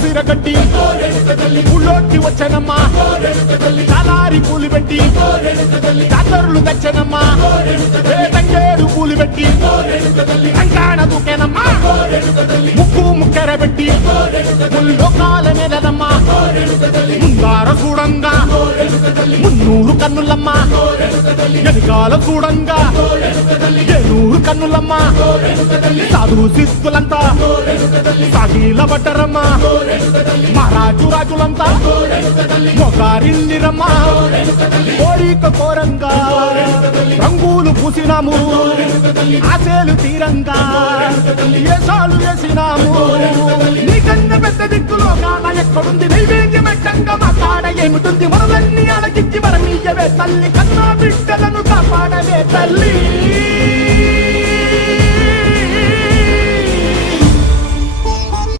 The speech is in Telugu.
సిరగట్టి ఊళ్ళోకి వచ్చనమ్మా చాలారి పూలు పెట్టి జాతరులు తెచ్చనమ్మా తంగేడు పూలు పెట్టి రంగాణ దూకేనమ్మా ముక్కు ముక్కెర పెట్టి ముల్లోకాల మీదనమ్మా ముందార చూడంగా మున్నూరు కన్నులమ్మా ఎనకాల చూడంగా ఏనూరు కన్నులమ్మా సాధు శిస్తులంతా సాగిల పడ్డరమ్మా మహారాజు రాజులంతా మొగారిల్లిరమ్మా కోరిక కోరంగా రంగులు పూసినాము ఆశలు తీరంగా ఏసాలు వేసినాము నీకన్నా పెద్ద దిక్కులో కాన ఎక్కడుంది నైవేద్యమెట్టంగా మా కాడ ఏమిటుంది మనలన్నీ అలగించి మరమీయవే తల్లి కన్నా బిడ్డలను కాపాడవే తల్లి